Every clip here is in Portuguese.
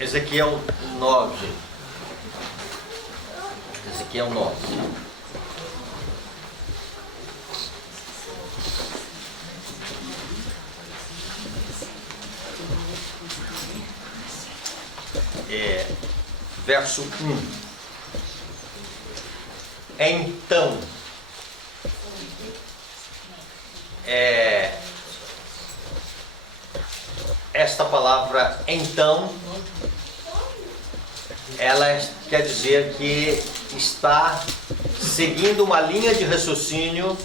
Ezequiel 9. Ezequiel 9. Verso 1. Então, esta palavra então, ela quer dizer que está seguindo uma linha de raciocínio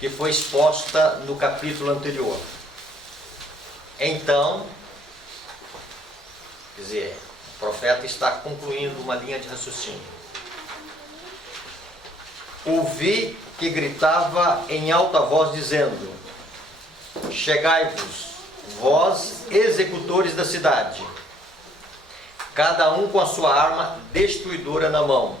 que foi exposta no capítulo anterior. Então, quer dizer, o profeta está concluindo uma linha de raciocínio. Ouvi que gritava em alta voz dizendo: chegai-vos, vós executores da cidade, cada um com a sua arma destruidora na mão.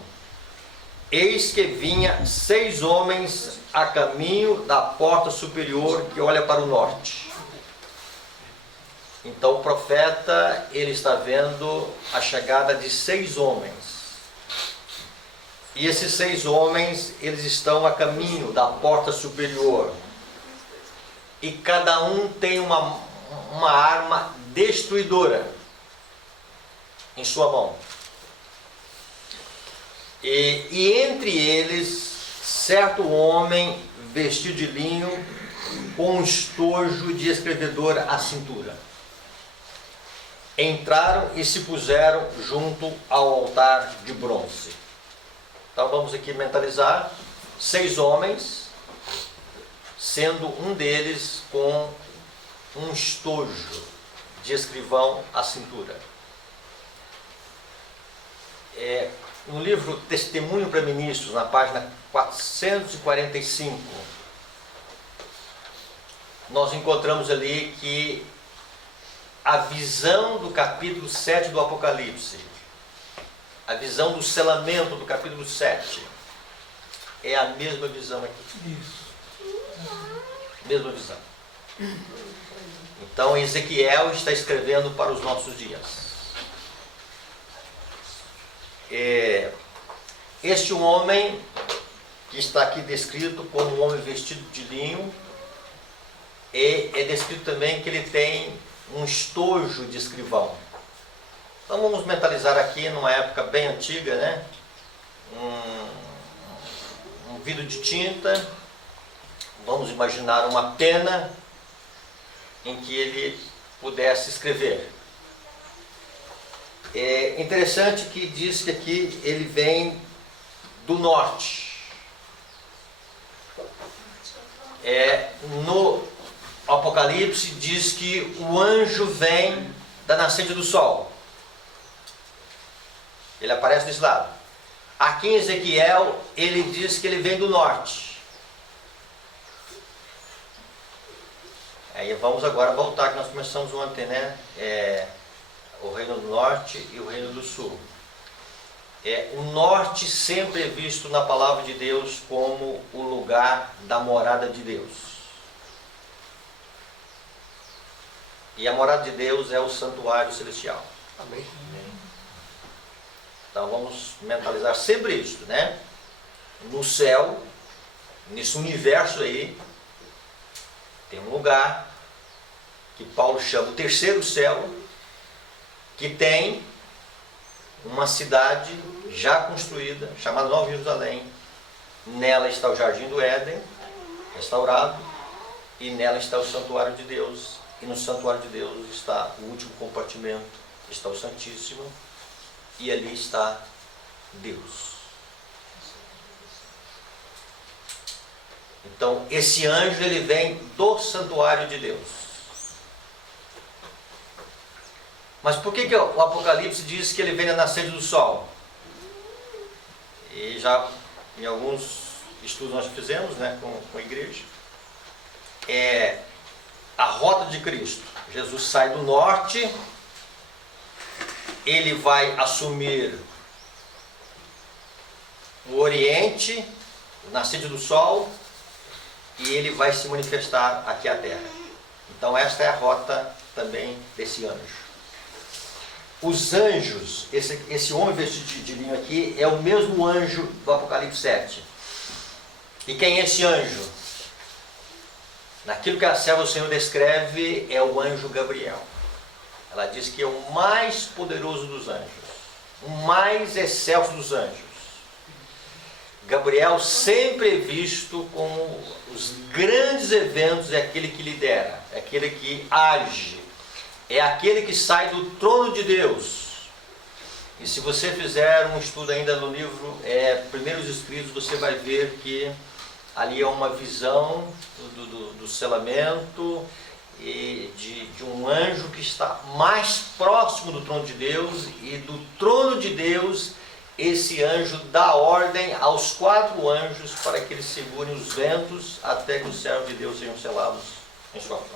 Eis que vinha 6 homens a caminho da porta superior que olha para o norte. Então o profeta, ele está vendo a chegada de 6 homens. E esses 6 homens, eles estão a caminho da porta superior. E cada um tem uma arma destruidora em sua mão. E entre eles, certo homem vestido de linho, com um estojo de escrevedor à cintura. Entraram e se puseram junto ao altar de bronze. Então vamos aqui mentalizar: 6 homens, sendo um deles com um estojo de escrivão à cintura. No livro Testemunho para Ministros, na página 445, nós encontramos ali que a visão do capítulo 7 do Apocalipse, a visão do selamento do capítulo 7, é a mesma visão aqui. Isso. Mesma visão. Então Ezequiel está escrevendo para os nossos dias. Este homem que está aqui descrito como um homem vestido de linho, é descrito também que ele tem um estojo de escrivão. Então vamos mentalizar aqui numa época bem antiga, né? Um vidro de tinta, vamos imaginar uma pena em que ele pudesse escrever. É interessante que diz que aqui ele vem do norte. No Apocalipse diz que o anjo vem da nascente do sol. Ele aparece desse lado. Aqui em Ezequiel ele diz que ele vem do norte. Aí vamos agora voltar, que nós começamos ontem, né? O reino do norte e o reino do sul. O norte sempre é visto na palavra de Deus como o lugar da morada de Deus. E a morada de Deus é o santuário celestial. Amém. Então vamos mentalizar sempre isso, né? No céu, nesse universo aí, tem um lugar que Paulo chama o terceiro céu, que tem uma cidade já construída, chamada Nova Jerusalém. Nela está o Jardim do Éden, restaurado, e nela está o santuário de Deus. E no santuário de Deus está o último compartimento, está o Santíssimo, e ali está Deus. Então, esse anjo, ele vem do santuário de Deus. Mas por que o Apocalipse diz que ele vem da nascente do sol? E já em alguns estudos nós fizemos, né, com a igreja, a rota de Cristo. Jesus sai do norte, ele vai assumir o oriente, o nascente do sol, e ele vai se manifestar aqui à terra. Então esta é a rota também desse anjo. os anjos, esse homem vestido de linho aqui é o mesmo anjo do Apocalipse 7. E quem é esse anjo? Naquilo que a serva do Senhor descreve, é o anjo Gabriel. Ela diz que é o mais poderoso dos anjos, o mais excelso dos anjos. Gabriel sempre é visto como os grandes eventos, é aquele que lidera, é aquele que age, é aquele que sai do trono de Deus. E se você fizer um estudo ainda no livro Primeiros Escritos, você vai ver que ali é uma visão do selamento e de um anjo que está mais próximo do trono de Deus, e do trono de Deus esse anjo dá ordem aos 4 anjos para que eles segurem os ventos até que os servos de Deus sejam selados em sua fronte.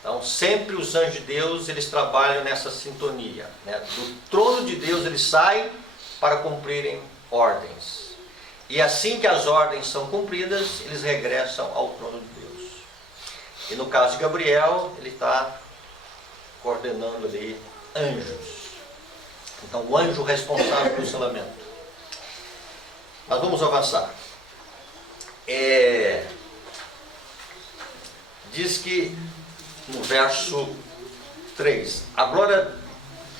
Então sempre os anjos de Deus, eles trabalham nessa sintonia, né? Do trono de Deus eles saem para cumprirem ordens, e assim que as ordens são cumpridas, eles regressam ao trono de Deus. E no caso de Gabriel, ele está coordenando ali anjos. Então, o anjo responsável pelo selamento. Mas vamos avançar. Diz que no verso 3: a glória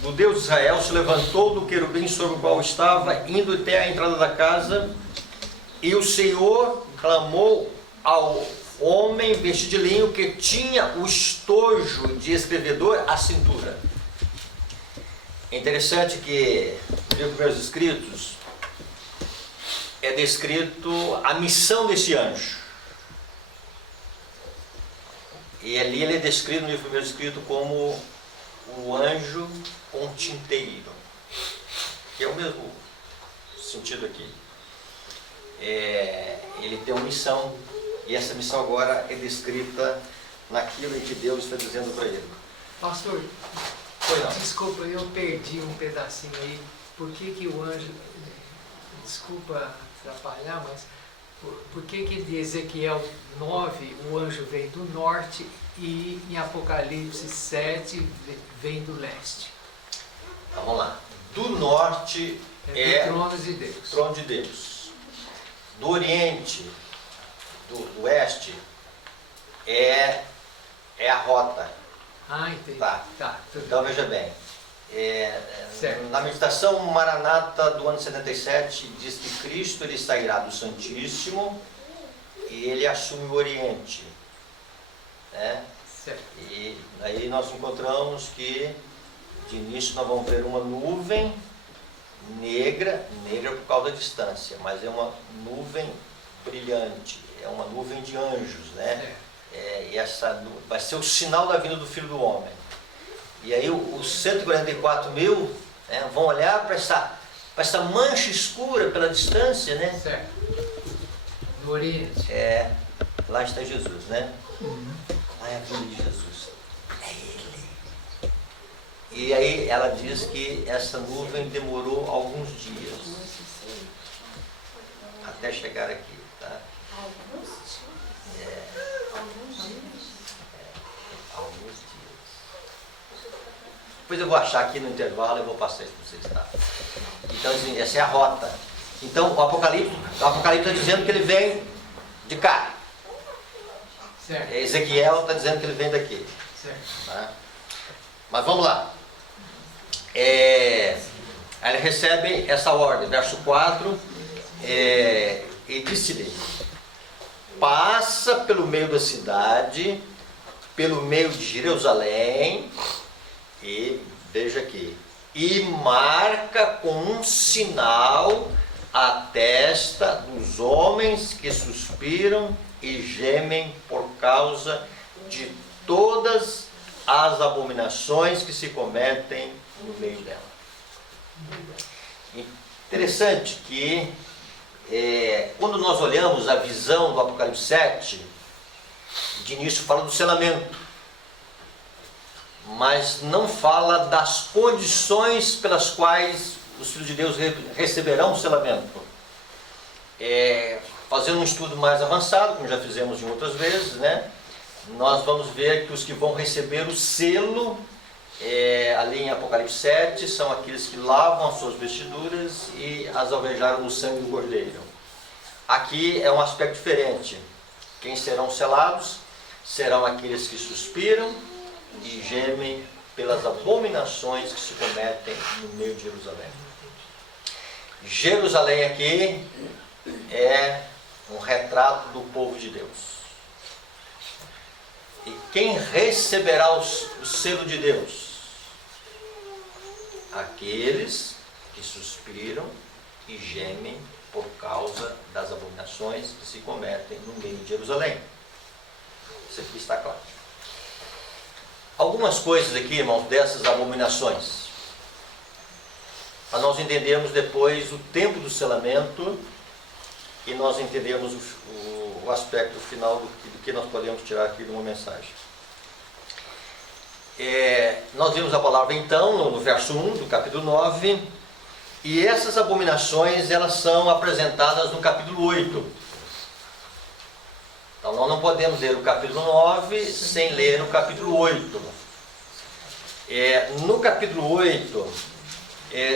do Deus de Israel se levantou do querubim sobre o qual estava, indo até a entrada da casa, e o Senhor clamou ao homem vestido de linho que tinha o estojo de escrevedor à cintura. É interessante que no livro dos Meus Escritos é descrito a missão desse anjo. E ali ele é descrito no livro dos Meus Escritos como o anjo com tinteiro, que é o mesmo sentido aqui. Ele tem uma missão, e essa missão agora é descrita naquilo em que Deus está dizendo para ele. Pastor, desculpa, eu perdi um pedacinho aí. Por que o anjo, desculpa atrapalhar, mas por que de Ezequiel 9 o anjo vem do norte e em Apocalipse 7 vem do leste? Então, vamos lá. Do norte é do trono de Deus. Trono de Deus. Do oriente, do oeste, é a rota. Ah, entendi. Tá. Então veja bem, na meditação Maranata do ano 77 diz que Cristo ele sairá do Santíssimo e ele assume o Oriente, né? Certo. E aí nós encontramos que de início nós vamos ver uma nuvem negra por causa da distância, mas é uma nuvem brilhante, é uma nuvem de anjos, né? E essa vai ser o sinal da vinda do Filho do Homem. E aí os 144 mil, né, vão olhar para essa mancha escura pela distância, né? Certo. No Oriente. Lá está Jesus, né? Lá é a vinda de Jesus. É Ele. E aí ela diz que essa nuvem demorou alguns dias até chegar aqui, tá? Alguns dias. Depois eu vou achar aqui no intervalo e vou passar isso para vocês, tá? Então, assim, essa é a rota. Então, o Apocalipse está dizendo que ele vem de cá. Certo. Ezequiel está dizendo que ele vem daqui. Certo. Tá? Mas vamos lá. Ele recebe essa ordem, verso 4, e disse-lhe: passa pelo meio da cidade, pelo meio de Jerusalém, e veja aqui, e marca com um sinal a testa dos homens que suspiram e gemem por causa de todas as abominações que se cometem no meio dela. Interessante que quando nós olhamos a visão do Apocalipse 7, de início fala do selamento, mas não fala das condições pelas quais os filhos de Deus receberão o selamento. Fazendo um estudo mais avançado, como já fizemos em outras vezes, né, nós vamos ver que os que vão receber o selo ali em Apocalipse 7, são aqueles que lavam as suas vestiduras e as alvejaram no sangue do Cordeiro. Aqui é um aspecto diferente. Quem serão selados serão aqueles que suspiram e gemem pelas abominações que se cometem no meio de Jerusalém. Jerusalém aqui é um retrato do povo de Deus. E quem receberá o selo de Deus? Aqueles que suspiram e gemem por causa das abominações que se cometem no meio de Jerusalém. Isso aqui está claro. Algumas coisas aqui, irmãos, dessas abominações, para nós entendermos depois o tempo do selamento e nós entendermos o aspecto final do que nós podemos tirar aqui de uma mensagem. Nós vimos a palavra então no verso 1 do capítulo 9, e essas abominações elas são apresentadas no capítulo 8. Então nós não podemos ler o capítulo 9 sem ler o capítulo 8. No capítulo 8,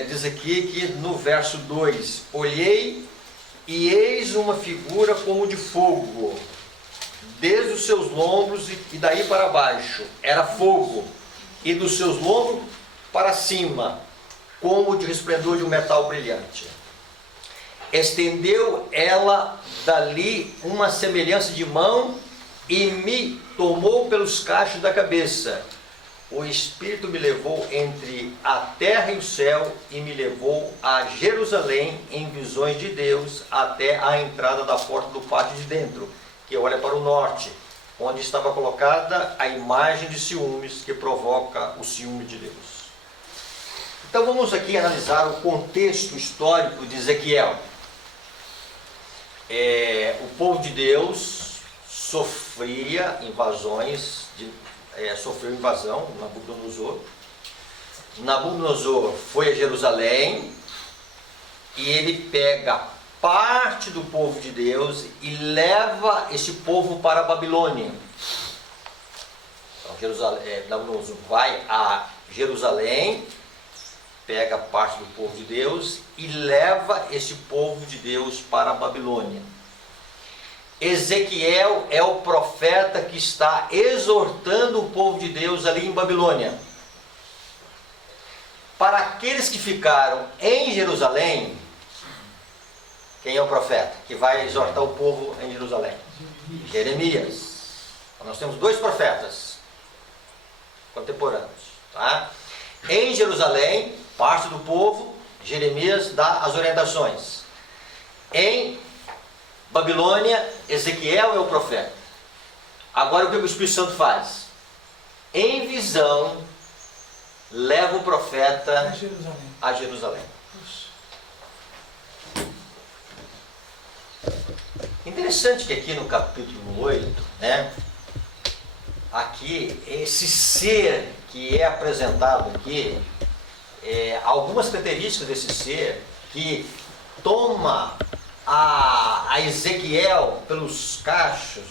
diz aqui que no verso 2, olhei e eis uma figura como de fogo, desde os seus lombos e daí para baixo era fogo, e dos seus lombos para cima, como de resplendor de um metal brilhante. Estendeu ela dali uma semelhança de mão e me tomou pelos cachos da cabeça. O Espírito me levou entre a terra e o céu e me levou a Jerusalém em visões de Deus até a entrada da porta do pátio de dentro, que olha para o norte, onde estava colocada a imagem de ciúmes que provoca o ciúme de Deus. Então vamos aqui analisar o contexto histórico de Ezequiel. O povo de Deus sofria invasões, sofreu invasão, Nabucodonosor. Nabucodonosor foi a Jerusalém e ele pega parte do povo de Deus e leva esse povo para a Babilônia. Então Nabucodonosor vai a Jerusalém, pega parte do povo de Deus e leva esse povo de Deus para a Babilônia. Ezequiel é o profeta que está exortando o povo de Deus ali em Babilônia. Para aqueles que ficaram em Jerusalém, quem é o profeta que vai exortar o povo em Jerusalém? Jeremias. Então, nós temos dois profetas contemporâneos. Tá? Em Jerusalém, parte do povo, Jeremias dá as orientações. Em Babilônia, Ezequiel é o profeta. Agora o que o Espírito Santo faz? Em visão, leva o profeta a Jerusalém. Interessante que aqui no capítulo 8, aqui, esse ser que é apresentado aqui, algumas características desse ser que toma a Ezequiel pelos cachos,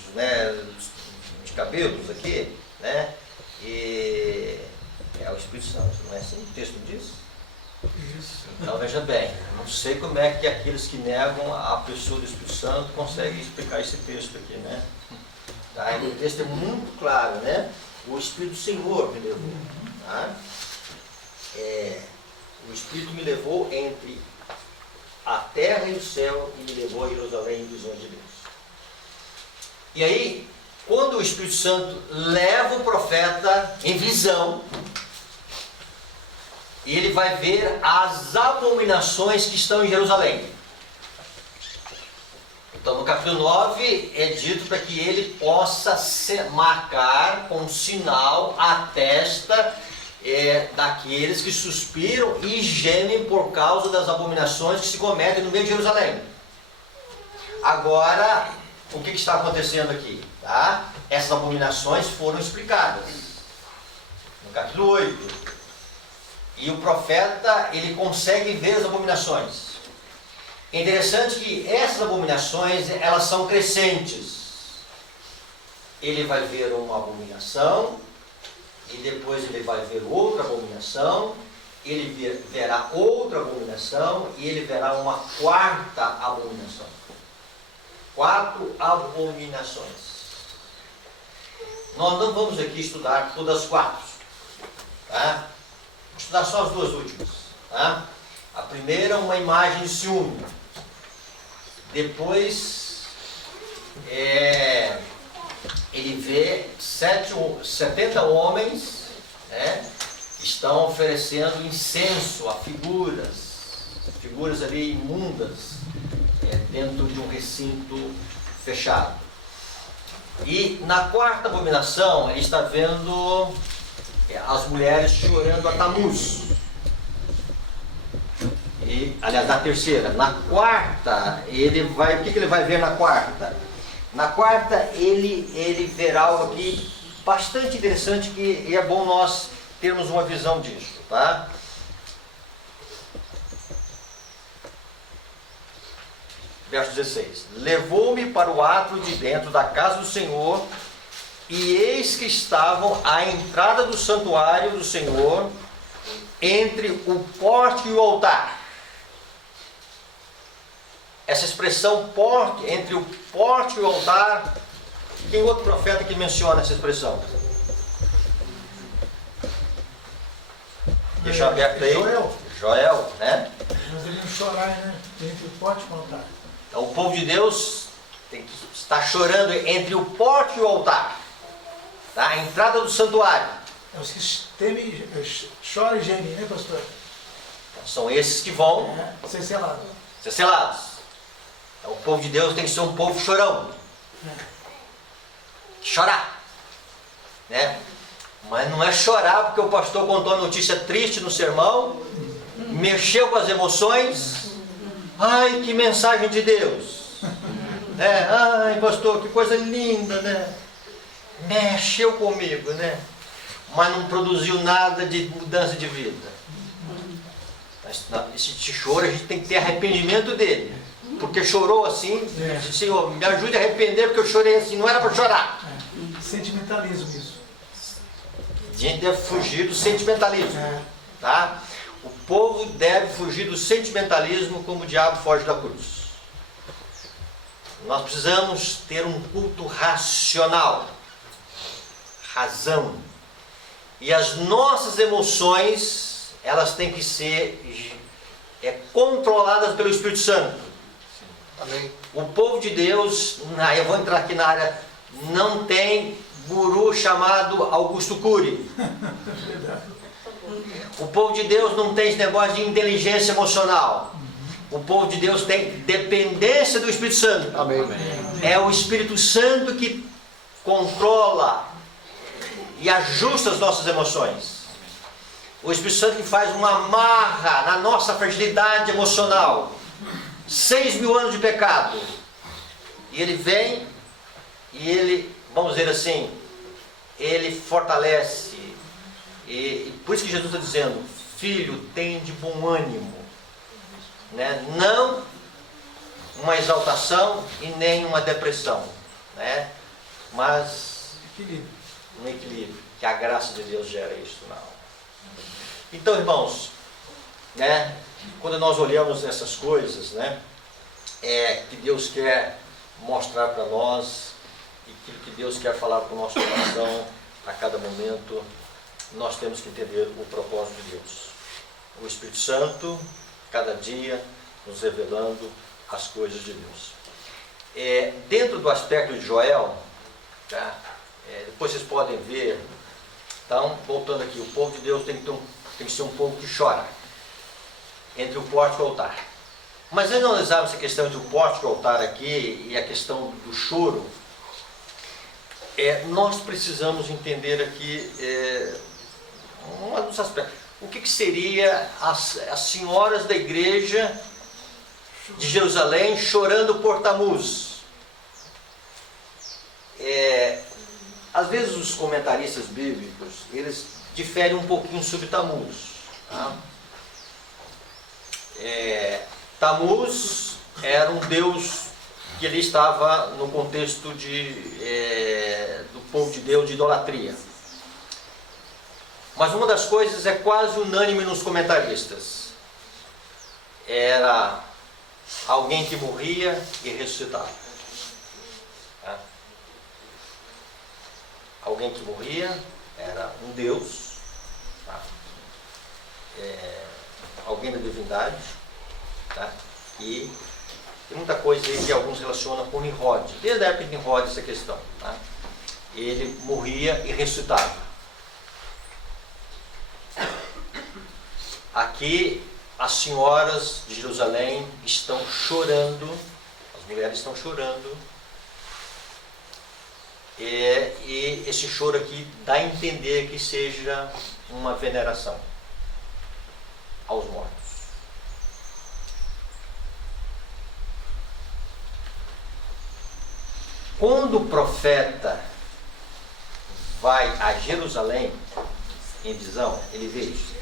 de cabelos aqui, e é o Espírito Santo, não é assim? O texto diz? Isso. Então veja bem, não sei como é que aqueles que negam a pessoa do Espírito Santo conseguem explicar esse texto aqui, Tá? O texto é muito claro, O Espírito do Senhor me levou. Tá? O Espírito me levou entre a terra e o céu e me levou a Jerusalém em visões de Deus. E aí, quando o Espírito Santo leva o profeta em visão, ele vai ver as abominações que estão em Jerusalém. Então no capítulo 9 é dito para que ele possa marcar com sinal a testa daqueles que suspiram e gemem por causa das abominações que se cometem no meio de Jerusalém. Agora, o que está acontecendo aqui? Tá? Essas abominações foram explicadas no capítulo 8. E o profeta, ele consegue ver as abominações. É interessante que essas abominações, elas são crescentes. Ele vai ver uma abominação, e depois ele vai ver outra abominação, ele verá outra abominação e ele verá uma quarta abominação. 4 abominações. Nós não vamos aqui estudar todas as 4, tá? Vamos estudar só as 2 últimas, tá? A primeira, uma imagem de ciúme. Depois, ele vê 70 homens, né, estão oferecendo incenso a figuras ali imundas, dentro de um recinto fechado. E na quarta abominação, ele está vendo as mulheres chorando a Tamuz. E, aliás, na terceira. Na quarta, ele vai. O que ele vai ver na quarta? Na quarta, ele verá algo aqui bastante interessante, que é bom nós termos uma visão disso, tá? Verso 16. Levou-me para o átrio de dentro da casa do Senhor, e eis que estavam à entrada do santuário do Senhor, entre o pórtico e o altar. Essa expressão entre o pórtico e o altar, tem outro profeta que menciona essa expressão? Deixa aberto aí. Joel, né? Nós devemos chorar, né? Entre o pórtico e o altar. Então, o povo de Deus tem que estar chorando entre o pórtico e o altar, tá? A entrada do santuário. É os que temem, choram e gemem, né, pastor? Então, são esses que vão Ser selado. ser selados. Então, o povo de Deus tem que ser um povo chorão. Chorar, né? Mas não é chorar porque o pastor contou a notícia triste no sermão, mexeu com as emoções. Ai, que mensagem de Deus, né? Ai, pastor, que coisa linda, né? Mexeu comigo, né? Mas não produziu nada de mudança de vida. Esse choro, a gente tem que ter arrependimento dele, porque chorou assim. Disse, Senhor, me ajude a arrepender porque eu chorei assim, não era para chorar. Sentimentalismo isso. A gente deve fugir do sentimentalismo, tá? O povo deve fugir do sentimentalismo como o diabo foge da cruz. Nós precisamos ter um culto racional, razão. E as nossas emoções, elas têm que ser controladas pelo Espírito Santo. Amém. O povo de Deus, eu vou entrar aqui na área, não tem guru chamado Augusto Cury. O povo de Deus não tem esse negócio de inteligência emocional. O povo de Deus tem dependência do Espírito Santo. Amém. É o Espírito Santo que controla e ajusta as nossas emoções. O Espírito Santo que faz uma amarra na nossa fragilidade emocional. 6.000 anos de pecado. E ele vem e ele, vamos dizer assim, ele fortalece. E por isso que Jesus está dizendo, filho, tem de bom ânimo, né? Não uma exaltação e nem uma depressão, né? Mas um equilíbrio, que a graça de Deus gera isso na alma. Então, irmãos, né? Quando nós olhamos essas coisas, né? Que Deus quer mostrar para nós e que Deus quer falar para o nosso coração a cada momento, nós temos que entender o propósito de Deus. O Espírito Santo, cada dia, nos revelando as coisas de Deus. Dentro do aspecto de Joel, tá? Depois vocês podem ver, então, voltando aqui, o povo de Deus tem que ser um povo que chora, entre o pórtico e o altar. Mas antes de analisarmos essa questão entre o pórtico e o altar aqui, e a questão do choro, nós precisamos entender aqui um dos aspectos. O que seria as senhoras da igreja de Jerusalém chorando por Tamuz? Às vezes os comentaristas bíblicos, eles diferem um pouquinho sobre Tamuz. Tá? Tamuz era um deus que ele estava no contexto do povo de Deus de idolatria. Mas uma das coisas é quase unânime nos comentaristas. Era alguém que morria e ressuscitava. Tá? Alguém que morria era um Deus, tá? Alguém da divindade, tá? E tem muita coisa aí que alguns relacionam com Nimrod. Desde a época de Nimrod essa questão. Tá? Ele morria e ressuscitava. Aqui as senhoras de Jerusalém estão chorando, as mulheres estão chorando, e esse choro aqui dá a entender que seja uma veneração aos mortos. Quando o profeta vai a Jerusalém, em visão, ele vê isso.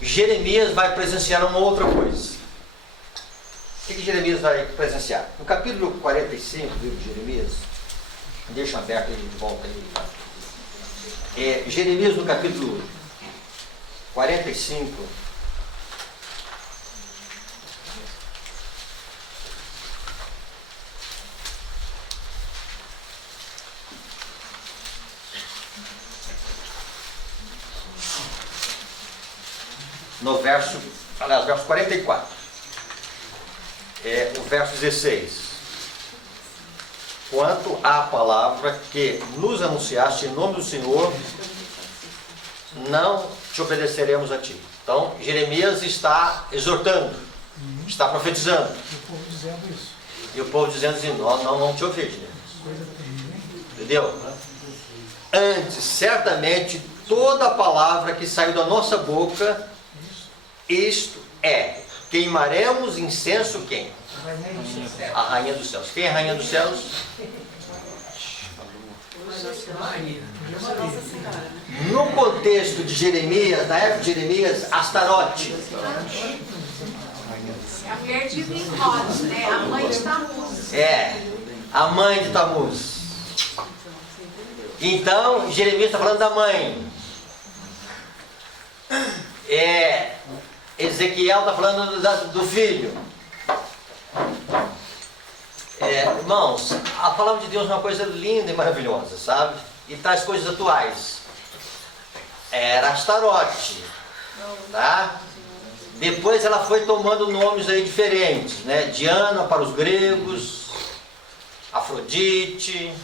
Jeremias vai presenciar uma outra coisa. O que Jeremias vai presenciar? No capítulo 45 do livro de Jeremias, deixa aberto ele de volta aí. Tá? Jeremias no capítulo 45, no verso 44, o verso 16. Quanto à palavra que nos anunciaste em nome do Senhor, não te obedeceremos a ti. Então, Jeremias está exortando, está profetizando. E o povo dizendo isso. E o povo dizendo assim, nós não vamos te ouvir. Coisa terrível, hein? Entendeu? Antes, certamente, toda a palavra que saiu da nossa boca, isto é, queimaremos incenso quem? A rainha dos céus. Quem é a rainha dos céus? Maria. No contexto de Jeremias, na época de Jeremias, Astarote. É a mulher de Nimrod, né? A mãe de Tamuz. A mãe de Tamuz. Então, Jeremias está falando da mãe. Ezequiel está falando do filho. Irmãos, a palavra de Deus é uma coisa linda e maravilhosa, sabe? E traz coisas atuais. Era Astarote, tá? Depois ela foi tomando nomes aí diferentes, né? Diana para os gregos, Afrodite,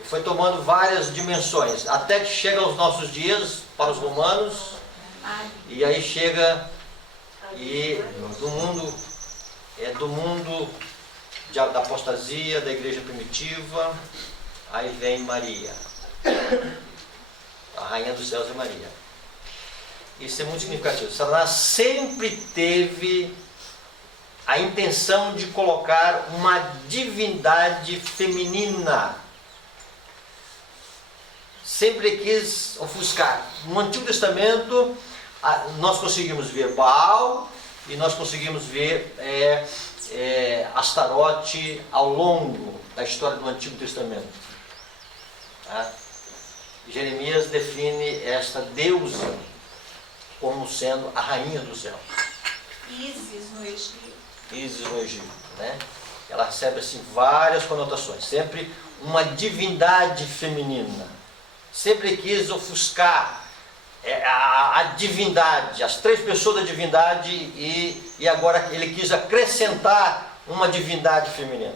e foi tomando várias dimensões, até que chega aos nossos dias, para os romanos, e aí chega do mundo da apostasia, da igreja primitiva, aí vem Maria, a rainha dos céus é Maria. Isso é muito significativo. Satanás sempre teve a intenção de colocar uma divindade feminina. Sempre quis ofuscar. No Antigo Testamento, nós conseguimos ver Baal e nós conseguimos ver Astarote ao longo da história do Antigo Testamento. Tá? Jeremias define esta deusa como sendo a rainha do céu. Ísis no Egito. Ísis no Egito, né? Ela recebe assim várias conotações. Sempre uma divindade feminina. Sempre quis ofuscar a divindade, as três pessoas da divindade, e agora ele quis acrescentar uma divindade feminina.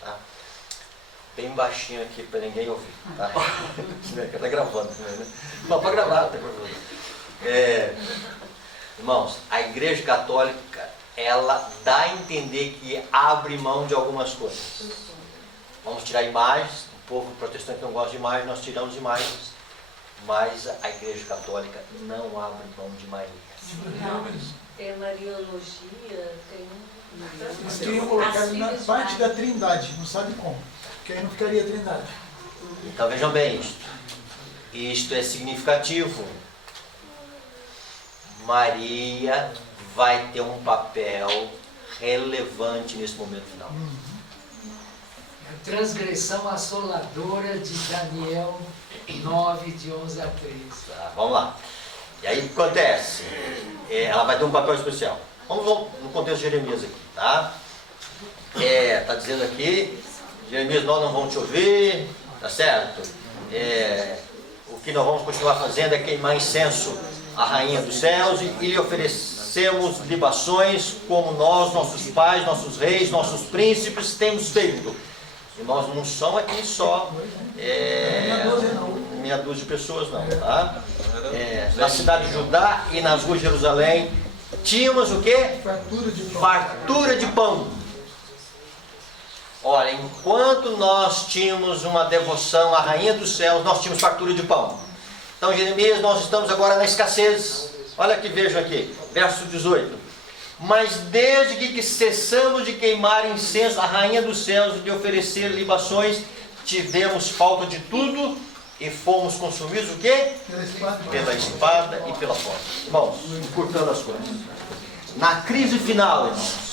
Tá? Bem baixinho aqui para ninguém ouvir. Tá? Está gravando também, né? Não, para gravar, não tem problema. Irmãos, a Igreja Católica, ela dá a entender que abre mão de algumas coisas. Vamos tirar imagens, o povo protestante não gosta de imagens, nós tiramos imagens, mas a Igreja Católica não abre mão de Maria. Não, tem Mariologia, tem... Eles queriam colocar na parte da Trindade, não sabe como, porque aí não ficaria Trindade. Então vejam bem isto. Isto é significativo. Maria vai ter um papel relevante nesse momento final. A transgressão assoladora de Daniel 9, de 11 a 13. Tá, vamos lá. E aí o que acontece? Ela vai ter um papel especial. Vamos no contexto de Jeremias aqui, tá? Está dizendo aqui, Jeremias, nós não vamos te ouvir, tá certo? O que nós vamos continuar fazendo é queimar incenso à rainha dos céus e lhe oferecemos libações como nós, nossos pais, nossos reis, nossos príncipes temos feito. E nós não somos aqui só meia dúzia de pessoas não, tá? Na cidade de Judá e nas ruas de Jerusalém tínhamos o quê? Fartura de pão. Olha, enquanto nós tínhamos uma devoção à rainha dos céus, nós tínhamos fartura de pão. Então, Jeremias, nós estamos agora na escassez. Olha aqui, veja aqui, verso 18. Mas desde que cessamos de queimar incenso à rainha dos céus e de oferecer libações, tivemos falta de tudo e fomos consumidos o quê? Pela espada e pela fome. Irmãos, encurtando as coisas. Na crise final, irmãos,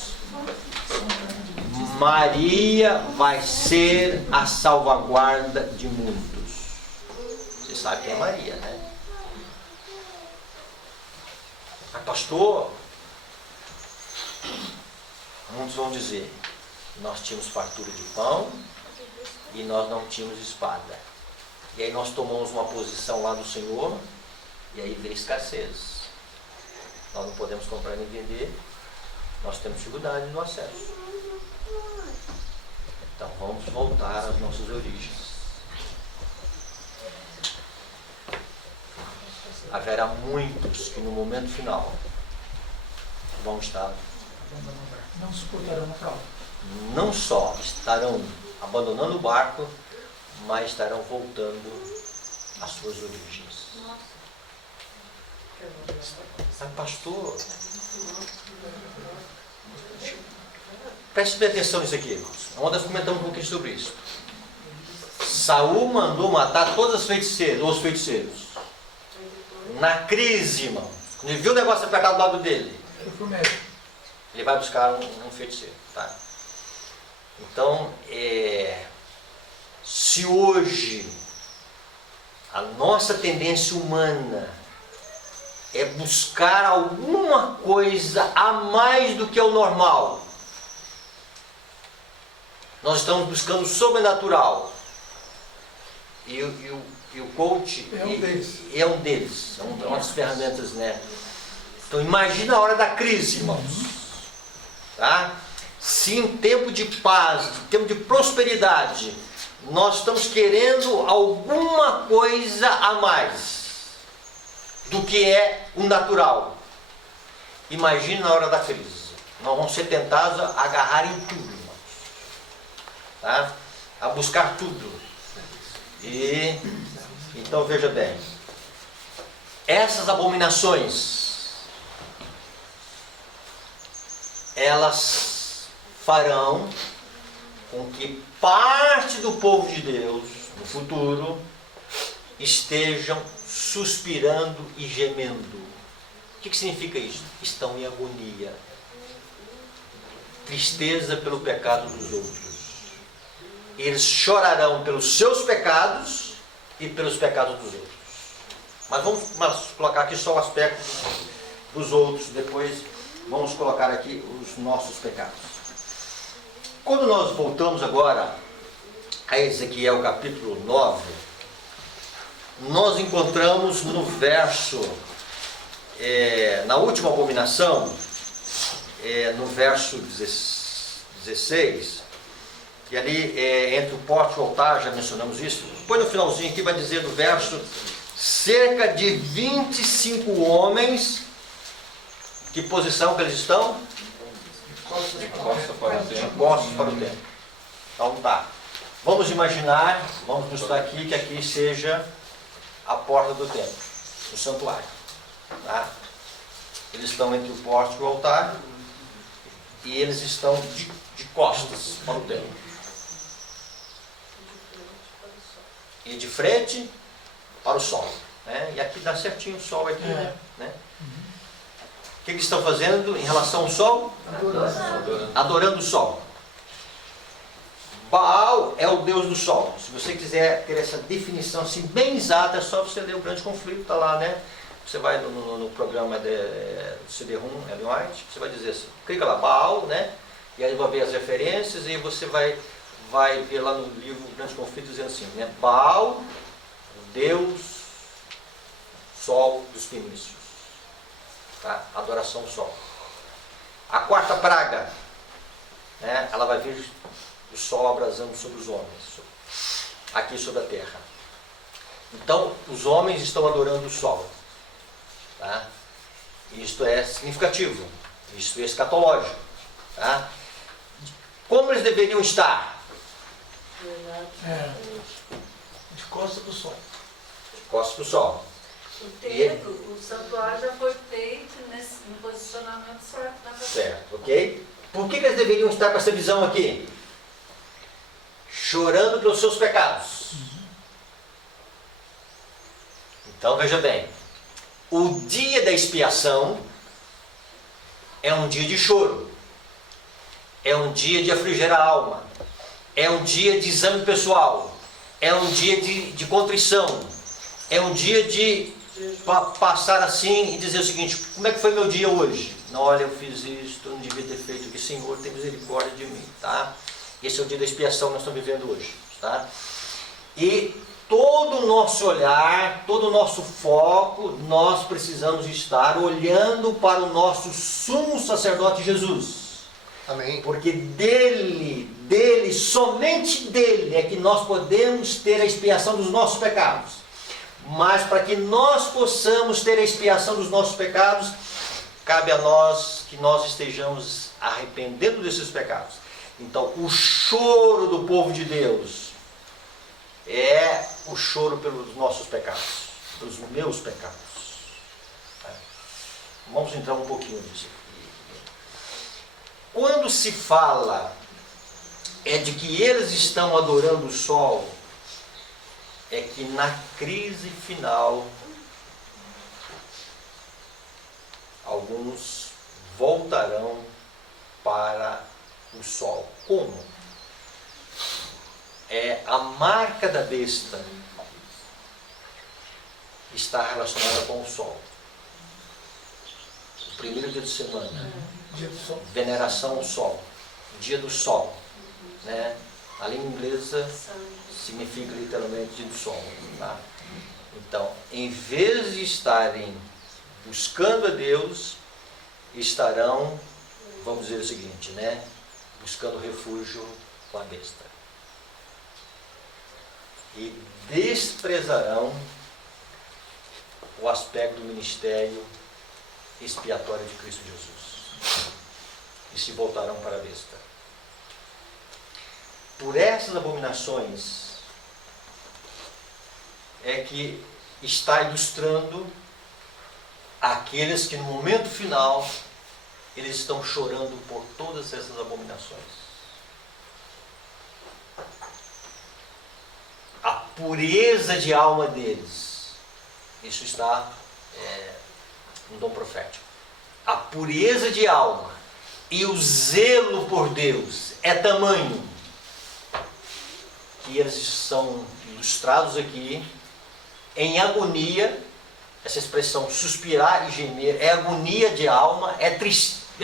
Maria vai ser a salvaguarda de muitos. Você sabe quem é Maria, né? Mas pastor, muitos vão dizer, nós tínhamos fartura de pão e nós não tínhamos espada. E aí nós tomamos uma posição lá no Senhor e aí veio escassez. Nós não podemos comprar nem vender, nós temos dificuldade no acesso. Então vamos voltar às nossas origens. Haverá muitos que no momento final vão estar, não suportarão a prova. Não só estarão abandonando o barco, mas estarão voltando às suas origens. Mas pastor, preste bem atenção nisso aqui, irmãos. Nós comentamos um pouquinho sobre isso. Saul mandou matar todas as feiticeiras, os feiticeiros. Na crise, irmão, quando ele viu o negócio apertado do lado dele, ele vai buscar um feiticeiro, tá? Então, se hoje a nossa tendência humana é buscar alguma coisa a mais do que o normal, nós estamos buscando o sobrenatural. E o coach é um deles. É uma das ferramentas, né? Então imagina a hora da crise, irmãos. Tá? Se em tempo de paz, em tempo de prosperidade, nós estamos querendo alguma coisa a mais do que é o natural. Imagina na hora da crise. Nós vamos ser tentados a agarrar em tudo, irmãos. Tá? A buscar tudo. E então veja bem, essas abominações, elas farão com que parte do povo de Deus no futuro estejam suspirando e gemendo. O que significa isso? Estão em agonia, tristeza pelo pecado dos outros. Eles chorarão pelos seus pecados e pelos pecados dos outros. Mas vamos colocar aqui só o aspecto dos outros, depois vamos colocar aqui os nossos pecados. Quando nós voltamos agora a Ezequiel capítulo 9, nós encontramos no verso, na última abominação, no verso 16, e ali entre o pórtico e o altar, já mencionamos isso. Depois no finalzinho aqui vai dizer no verso, cerca de 25 homens, que posição que eles estão? De costas para o templo. Então tá. Vamos imaginar, vamos buscar aqui, que aqui seja a porta do templo, o santuário. Tá? Eles estão entre o pórtico e o altar, e eles estão de costas para o templo. E de frente para o sol. Né? E aqui dá certinho o sol aqui. Né? O que eles estão fazendo em relação ao sol? Adorando o sol. Baal é o deus do sol. Se você quiser ter essa definição assim, bem exata, é só você ler o Grande Conflito, está lá, né? Você vai no programa do CD-ROM, Ellen White, você vai dizer assim, clica lá, Baal, né? E aí vai ver as referências e você vai ver lá no livro Grande Conflito dizendo assim, né? Baal, Deus, Sol dos Fenícios. Tá? Adoração ao Sol. A quarta praga, né? Ela vai vir o Sol abrasando sobre os homens, aqui sobre a terra. Então, os homens estão adorando o Sol. Tá? Isto é significativo, isto é escatológico. Tá? Como eles deveriam estar? De costas para o sol. De costas para o sol. O santuário já foi feito no posicionamento certo da pessoa. Certo, ok? Por que eles deveriam estar com essa visão aqui? Chorando pelos seus pecados. Então veja bem, o dia da expiação é um dia de choro, é um dia de afligir a alma, é um dia de exame pessoal, é um dia de contrição, é um dia de passar assim e dizer o seguinte, como é que foi meu dia hoje? Não, olha, eu fiz isso, eu não devia ter feito o que, Senhor, tem misericórdia de mim, tá? Esse é o dia da expiação que nós estamos vivendo hoje, tá? E todo o nosso olhar, todo o nosso foco, nós precisamos estar olhando para o nosso sumo sacerdote Jesus. Amém. Porque dele, somente dele é que nós podemos ter a expiação dos nossos pecados. Mas para que nós possamos ter a expiação dos nossos pecados, cabe a nós que nós estejamos arrependendo desses pecados. Então, o choro do povo de Deus é o choro pelos nossos pecados, pelos meus pecados. Vamos entrar um pouquinho nisso. Quando se fala de que eles estão adorando o sol, é que na crise final, alguns voltarão para o sol. Como? A marca da besta está relacionada com o sol. O primeiro dia de semana, Dia do sol. veneração ao sol, dia do sol, né? A língua inglesa significa literalmente dia do sol, tá? Então, em vez de estarem buscando a Deus, estarão, vamos dizer o seguinte, né? Buscando refúgio com a besta. E desprezarão o aspecto do ministério expiatório de Cristo Jesus. E se voltarão para a besta. Por essas abominações é que está ilustrando aqueles que no momento final eles estão chorando por todas essas abominações. A pureza de alma deles, isso está no dom profético. A pureza de alma e o zelo por Deus é tamanho que eles são ilustrados aqui em agonia. Essa expressão suspirar e gemer é agonia de alma, é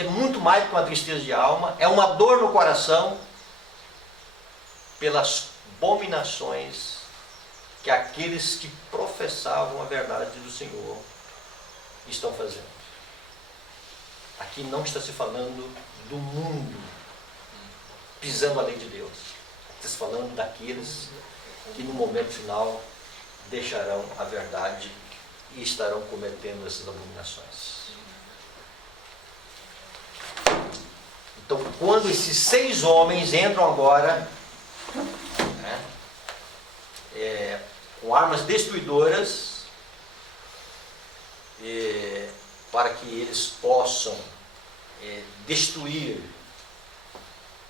muito mais do que uma tristeza de alma, é uma dor no coração pelas abominações que aqueles que professavam a verdade do Senhor estão fazendo. Aqui não está se falando do mundo pisando a lei de Deus. Está se falando daqueles que no momento final deixarão a verdade e estarão cometendo essas abominações. Então, quando esses 6 homens entram agora, né, com armas destruidoras, para que eles possam destruir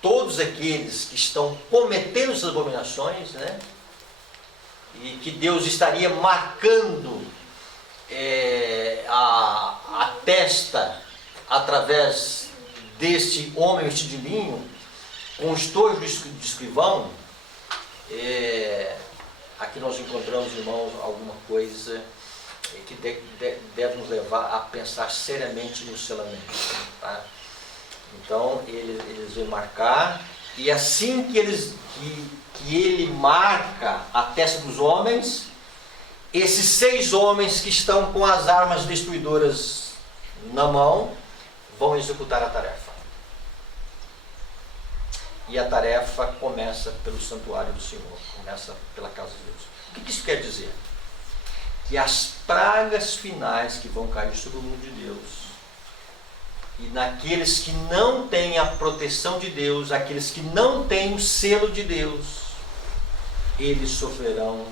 todos aqueles que estão cometendo essas abominações, né, e que Deus estaria marcando a testa através deste homem vestido de linho, com o estojo de escrivão, aqui nós encontramos, irmãos, alguma coisa que deve nos levar a pensar seriamente no selamento. Tá? Então, eles vão marcar, e assim que ele marca a testa dos homens, esses 6 homens que estão com as armas destruidoras na mão vão executar a tarefa. E a tarefa começa pelo santuário do Senhor, começa pela casa de Deus. O que isso quer dizer? Que as pragas finais que vão cair sobre o mundo de Deus, e naqueles que não têm a proteção de Deus, aqueles que não têm o selo de Deus, eles sofrerão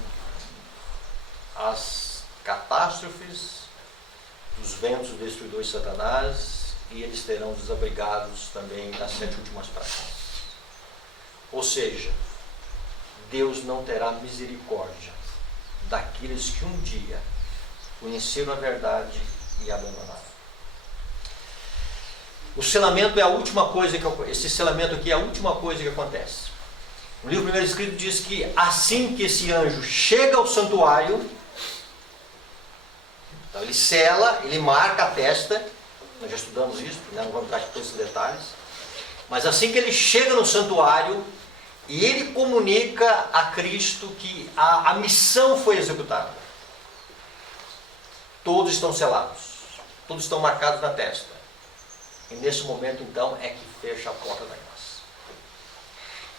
as catástrofes dos ventos destruidores de Satanás, e eles terão desabrigados também nas 7 últimas pragas. Ou seja, Deus não terá misericórdia daqueles que um dia conheceram a verdade e abandonaram. O selamento é a última coisa esse selamento aqui é a última coisa que acontece. O livro primeiro escrito diz que assim que esse anjo chega ao santuário, então ele sela, ele marca a testa, nós já estudamos isso, né? Não vamos entrar aqui todos esses detalhes, mas assim que ele chega no santuário, e ele comunica a Cristo que a missão foi executada. Todos estão selados, todos estão marcados na testa. E nesse momento, então, é que fecha a porta da graça.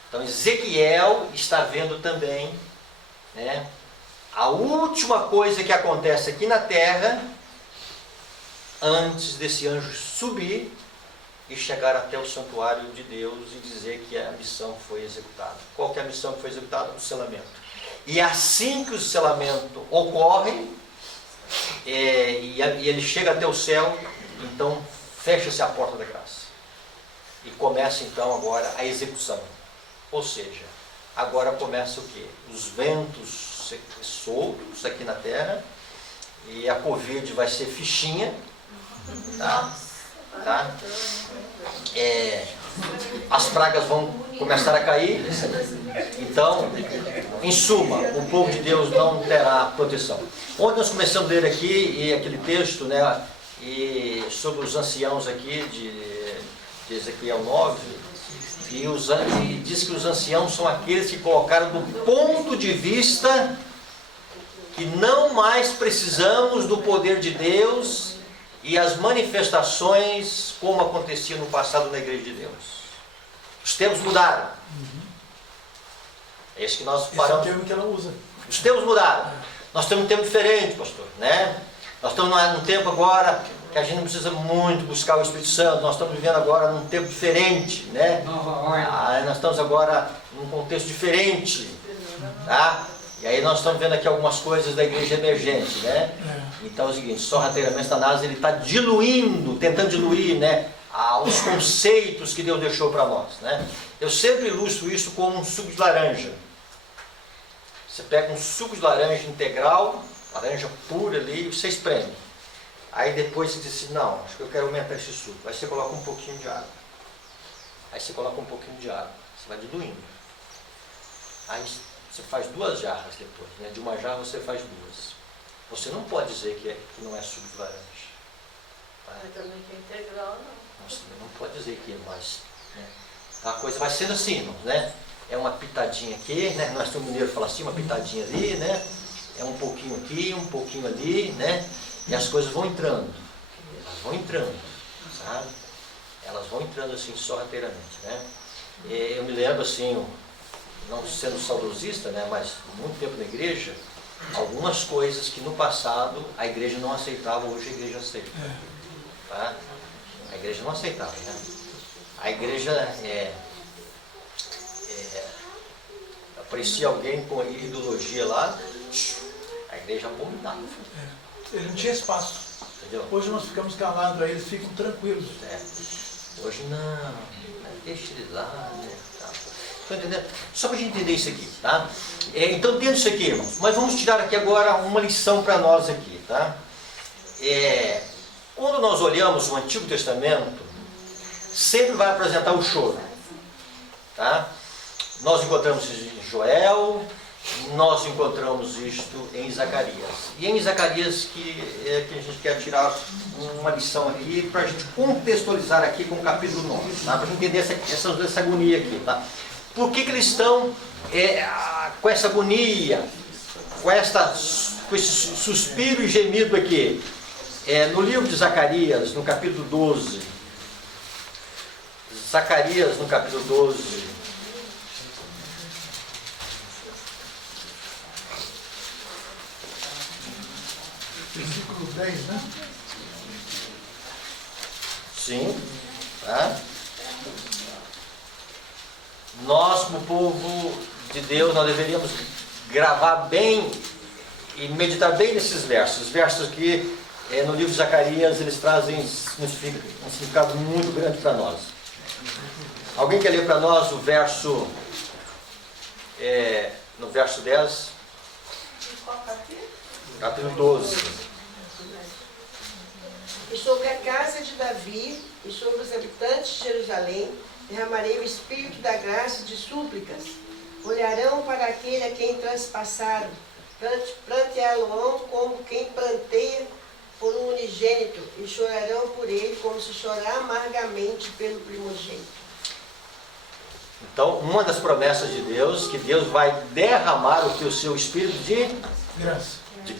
Então, Ezequiel está vendo também, né, a última coisa que acontece aqui na terra, antes desse anjo subir e chegar até o santuário de Deus e dizer que a missão foi executada. Qual que é a missão que foi executada? O selamento. E assim que o selamento ocorre, e ele chega até o céu, então fecha-se a porta da graça. E começa então agora a execução. Ou seja, agora começa o quê? Os ventos soltos aqui na terra, e a Covid vai ser fichinha, tá? As pragas vão começar a cair. Então, em suma, o povo de Deus não terá proteção. Ontem nós começamos a ler aqui e aquele texto, né, e sobre os anciãos aqui de Ezequiel 9, e diz que os anciãos são aqueles que colocaram do ponto de vista que não mais precisamos do poder de Deus e as manifestações como acontecia no passado na igreja de Deus. Os tempos mudaram. É isso que nós paramos. Esse é o termo que ela usa. Os tempos mudaram. Nós temos um tempo diferente, pastor, né? Nós estamos num tempo agora que a gente não precisa muito buscar o Espírito Santo. Nós estamos vivendo agora num tempo diferente, né? Nova ordem. Nós estamos agora num contexto diferente, tá? E aí nós estamos vendo aqui algumas coisas da igreja emergente, né? Então é o seguinte, sorrateiramente Satanás ele está diluindo, tentando diluir, né, os conceitos que Deus deixou para nós, né? Eu sempre ilustro isso como um suco de laranja. Você pega um suco de laranja integral, laranja pura ali, e você espreme. Aí depois você diz assim, não, acho que eu quero aumentar esse suco. Aí você coloca um pouquinho de água. Aí você coloca um pouquinho de água. Você vai diluindo. Aí você faz 2 jarras depois, né? De uma jarra você faz 2. Você não pode dizer que não é suco de laranja. Tá? Mas também que é integral, não. Você não pode dizer que é mais. Né? A coisa vai sendo assim, irmãos, né? É uma pitadinha aqui, né? Nós temos mineiro que fala assim, uma pitadinha ali, né? É um pouquinho aqui, um pouquinho ali, né? E as coisas vão entrando. Elas vão entrando, sabe? Elas vão entrando assim sorrateiramente, né? E eu me lembro assim, não sendo saudosista, né? Mas muito tempo na igreja, algumas coisas que no passado a igreja não aceitava, hoje a igreja aceita. Tá? A igreja não aceitava, né? A igreja aparecia alguém com ideologia lá, a igreja abominava. Ele não tinha espaço. Entendeu? Hoje nós ficamos calados, aí eles ficam tranquilos. Hoje não, deixa ele lá, né? Tá. Estão entendendo? Só para a gente entender isso aqui, tá? Então, dentro disso aqui, irmãos, mas vamos tirar aqui agora uma lição para nós aqui, tá? Quando nós olhamos o Antigo Testamento, sempre vai apresentar o choro. Tá? Nós encontramos isso em Joel, nós encontramos isto em Zacarias. E em Zacarias que a gente quer tirar uma lição aqui, para a gente contextualizar aqui com o capítulo 9, tá? Para a gente entender essa agonia aqui. Tá? Por que eles estão com essa agonia, com esse suspiro e gemido aqui? No livro de Zacarias, no capítulo 12, Zacarias no capítulo 12, Versículo 10, né? sim, tá? Nós, como povo de Deus, nós deveríamos gravar bem e meditar bem nesses versos. Os versos aqui, no livro de Zacarias, eles trazem um significado muito grande para nós. Alguém quer ler para nós o verso, no verso 10? Capítulo 12. E sobre a casa de Davi e sobre os habitantes de Jerusalém derramarei o espírito da graça e de súplicas. Olharão para aquele a quem transpassaram, planteá-lo-ão como quem planteia por um unigênito, e chorarão por ele como se chorar amargamente pelo primogênito. Então, uma das promessas de Deus, que Deus vai derramar o seu espírito de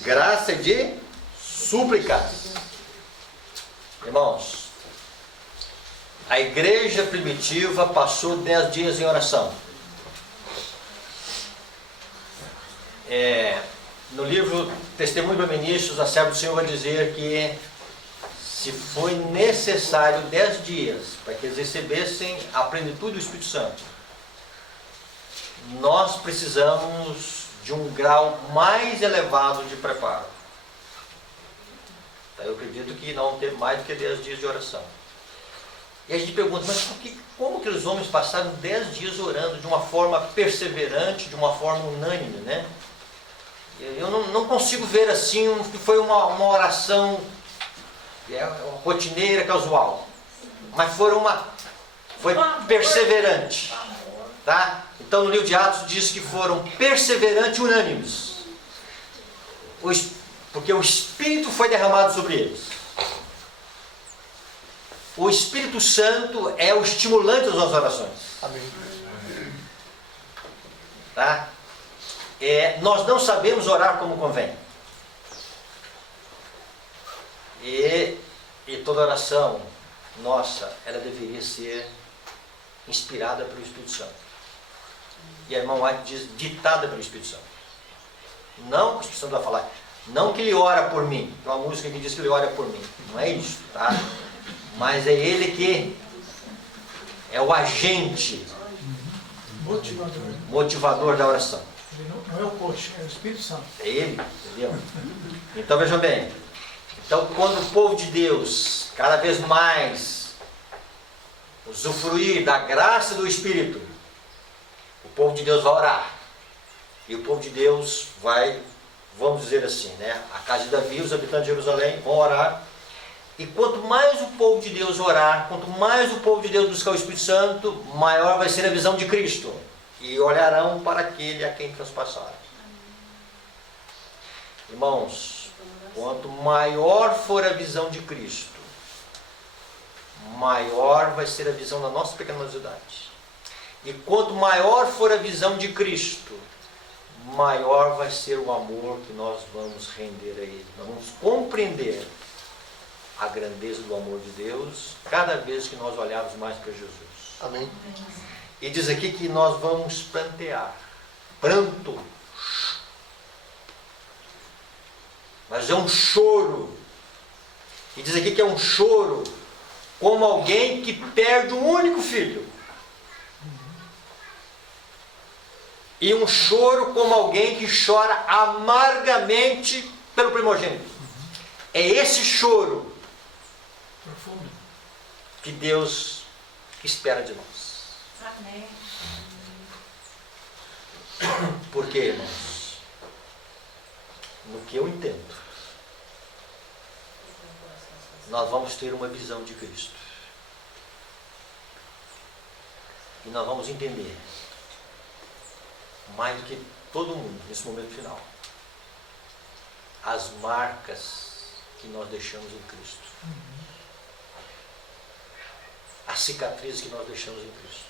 graça e de súplicas. Irmãos, a igreja primitiva passou 10 dias em oração. No livro Testemunho para Ministros, a serva do Senhor vai dizer que se foi necessário 10 dias para que eles recebessem a plenitude do Espírito Santo, nós precisamos de um grau mais elevado de preparo. Eu acredito que não ter mais do que 10 dias de oração. E a gente pergunta, mas como que os homens passaram 10 dias orando de uma forma perseverante, de uma forma unânime, né? Eu não consigo ver assim que foi uma oração rotineira, casual. Mas foi perseverante. Tá? Então no livro de Atos diz que foram perseverantes e unânimes. Porque o Espírito foi derramado sobre eles. O Espírito Santo é o estimulante das nossas orações. Amém. Tá? Nós não sabemos orar como convém. E toda oração nossa, ela deveria ser inspirada pelo Espírito Santo. E a irmã White diz, ditada pelo Espírito Santo. Não que o Espírito Santo vai falar, não que ele ora por mim. Tem uma música que diz que ele ora por mim. Não é isso, tá? Mas é ele que é o agente motivador da oração. Ele não é o coach, é o Espírito Santo. É ele, entendeu? Então vejam bem. Então quando o povo de Deus cada vez mais usufruir da graça do Espírito, o povo de Deus vai orar. E o povo de Deus vai, vamos dizer assim, né? A casa de Davi, os habitantes de Jerusalém vão orar. E quanto mais o povo de Deus orar, quanto mais o povo de Deus buscar o Espírito Santo, maior vai ser a visão de Cristo. E olharão para aquele a quem transpassaram. Irmãos, quanto maior for a visão de Cristo, maior vai ser a visão da nossa pecaminosidade. E quanto maior for a visão de Cristo, maior vai ser o amor que nós vamos render a Ele. Nós vamos compreender a grandeza do amor de Deus cada vez que nós olharmos mais para Jesus. Amém. E diz aqui que nós vamos plantear. Pranto. Mas é um choro. E diz aqui que é um choro como alguém que perde um único filho. E um choro como alguém que chora amargamente pelo primogênito. É esse choro que Deus espera de nós. Amém. Por quê, irmãos? No que eu entendo, nós vamos ter uma visão de Cristo. E nós vamos entender, mais do que todo mundo, nesse momento final, as marcas que nós deixamos em Cristo. As cicatrizes que nós deixamos em Cristo.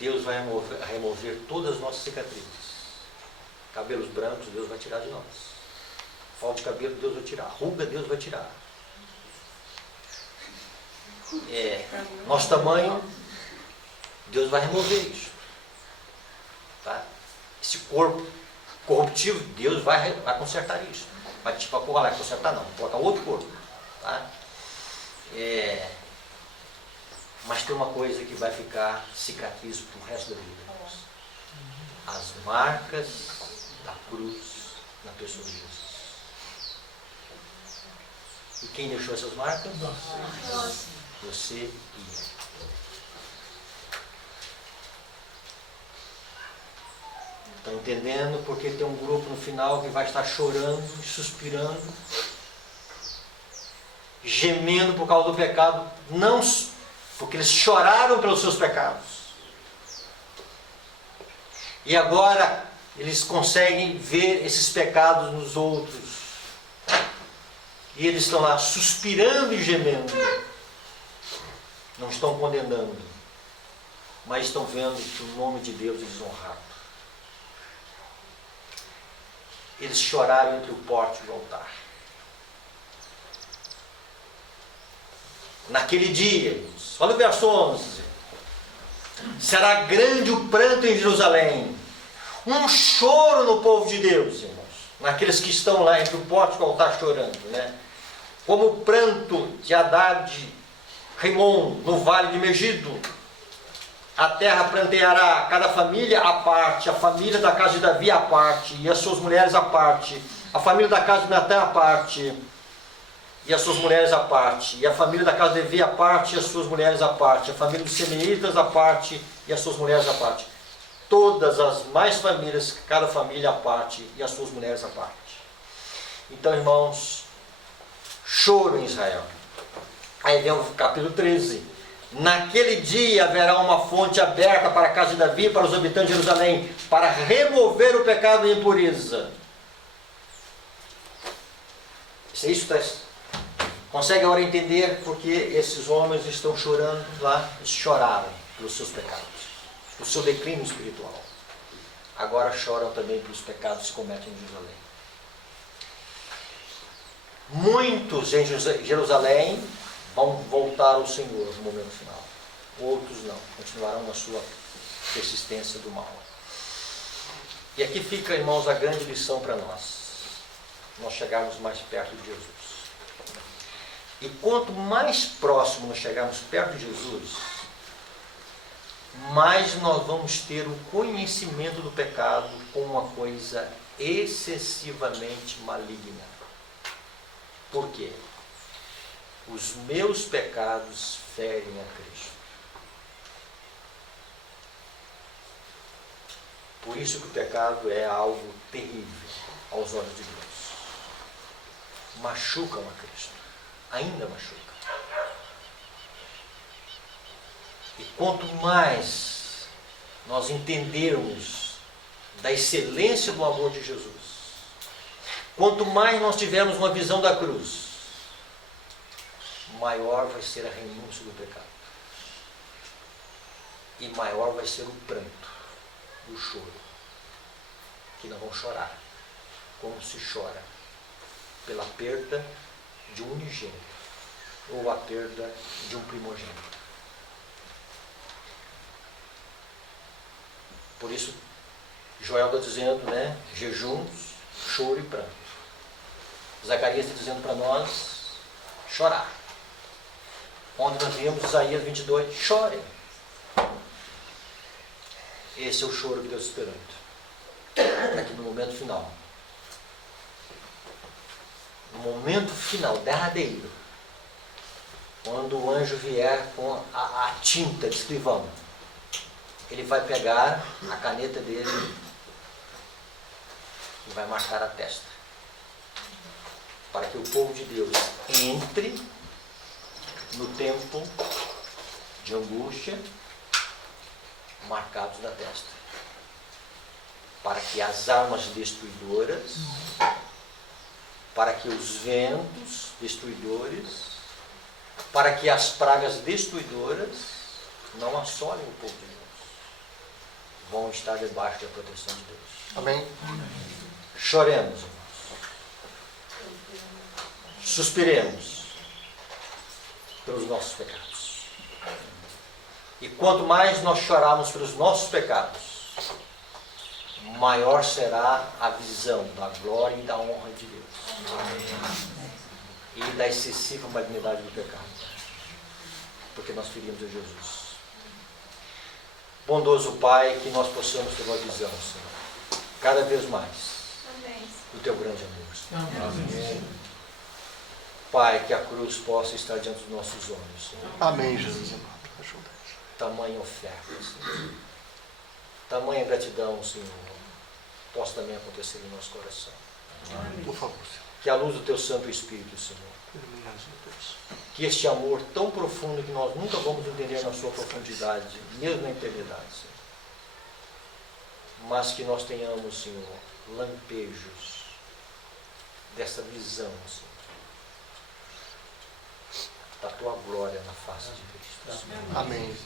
Deus vai remover todas as nossas cicatrizes. Cabelos brancos, Deus vai tirar de nós. Falta de cabelo, Deus vai tirar. Ruga, Deus vai tirar. Nosso tamanho, Deus vai remover isso. Tá? Esse corpo corruptivo, Deus vai consertar isso. Vai consertar não, colocar outro corpo. Tá? Mas tem uma coisa que vai ficar cicatriz para o resto da vida. As marcas da cruz na pessoa de Jesus. E quem deixou essas marcas? Nós. Você e eu. Estão entendendo? Porque tem um grupo no final que vai estar chorando e suspirando, gemendo por causa do pecado, não porque eles choraram pelos seus pecados. E agora eles conseguem ver esses pecados nos outros. E eles estão lá suspirando e gemendo. Não estão condenando, mas estão vendo que o nome de Deus é desonrado. Eles choraram entre o pórtico e o altar. Naquele dia, olha o verso 11, será grande o pranto em Jerusalém, um choro no povo de Deus, irmãos, naqueles que estão lá entre o pórtico e o altar chorando, né? Como o pranto de Haddad, Rimon, no vale de Megido. A terra planteará cada família à parte, a família da casa de Davi à parte, e as suas mulheres à parte, a família da casa de Natã à parte, e as suas mulheres à parte, e a família da casa de Levi à parte, e as suas mulheres à parte, a família dos semeitas à parte, e as suas mulheres à parte. Todas as mais famílias, cada família à parte, e as suas mulheres à parte. Então, irmãos, choro em Israel. Aí vem o capítulo 13. Naquele dia haverá uma fonte aberta para a casa de Davi, para os habitantes de Jerusalém, para remover o pecado e a impureza. Isso consegue agora entender porque esses homens estão chorando lá? Eles choraram pelos seus pecados, pelo seu declínio espiritual. Agora choram também pelos pecados que se cometem em Jerusalém. Muitos em Jerusalém vão voltar ao Senhor no momento final. Outros não, continuarão na sua persistência do mal. E aqui fica, irmãos, a grande lição para nós chegarmos mais perto de Jesus. E quanto mais próximo nós chegarmos perto de Jesus, mais nós vamos ter o conhecimento do pecado como uma coisa excessivamente maligna. Por quê? Os meus pecados ferem a Cristo. Por isso que o pecado é algo terrível aos olhos de Deus. Machucam a Cristo. Ainda machuca. E quanto mais nós entendermos da excelência do amor de Jesus, quanto mais nós tivermos uma visão da cruz, maior vai ser a renúncia do pecado. E maior vai ser o pranto, o choro. Que não vão chorar, como se chora pela perda de um unigênito ou a perda de um primogênito. Por isso, Joel está dizendo, né? Jejuns, choro e pranto. Zacarias está dizendo para nós chorar. Onde nós vimos Isaías 22, chorem. Esse é o choro que Deus está esperando. Aqui no momento final. No momento final, derradeiro, quando o anjo vier com a tinta de escrivão, ele vai pegar a caneta dele e vai marcar a testa, para que o povo de Deus entre no templo de angústia marcados na testa, para que as armas destruidoras, para que os ventos destruidores, para que as pragas destruidoras não assolem o povo de Deus. Vão estar debaixo da proteção de Deus. Amém. Choremos, irmãos. Suspiremos pelos nossos pecados. E quanto mais nós chorarmos pelos nossos pecados, maior será a visão da glória e da honra de Deus. E da excessiva malignidade do pecado. Porque nós ferimos a Jesus. Bondoso Pai, que nós possamos ter uma visão, Senhor, cada vez mais, do Teu grande amor, Senhor. Amém. Pai, que a cruz possa estar diante dos nossos olhos, Senhor. Amém, Jesus. Ajuda. Tamanha oferta, Senhor. Tamanha gratidão, Senhor, possa também acontecer em nosso coração. Por favor, Senhor. Que a luz do Teu Santo Espírito, Senhor, Ilumina-nos, meu Deus. que este amor tão profundo que nós nunca vamos entender na sua profundidade, mesmo na eternidade, Senhor, mas que nós tenhamos, Senhor, lampejos dessa visão, Senhor, da Tua glória na face de Cristo, Senhor. Amém.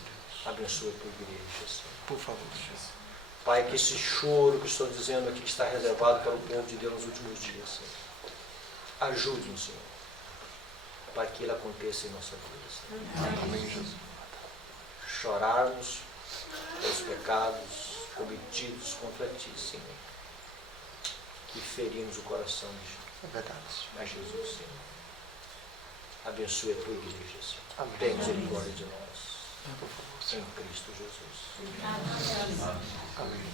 Abençoa a Tua igreja, Senhor. Por favor, Jesus. Pai, que esse choro que estou dizendo aqui, que está reservado para o povo de Deus nos últimos dias, Senhor, ajude-nos, Senhor, para que ele aconteça em nossa vida, Senhor. Amém, Jesus. Chorarmos pelos pecados cometidos contra Ti, Senhor, que ferimos o coração É verdade. de Jesus, Senhor. Abençoe a Tua igreja, Senhor. Amém. Tem misericórdia de nós, Por favor, em Senhor. Cristo Jesus. Amém.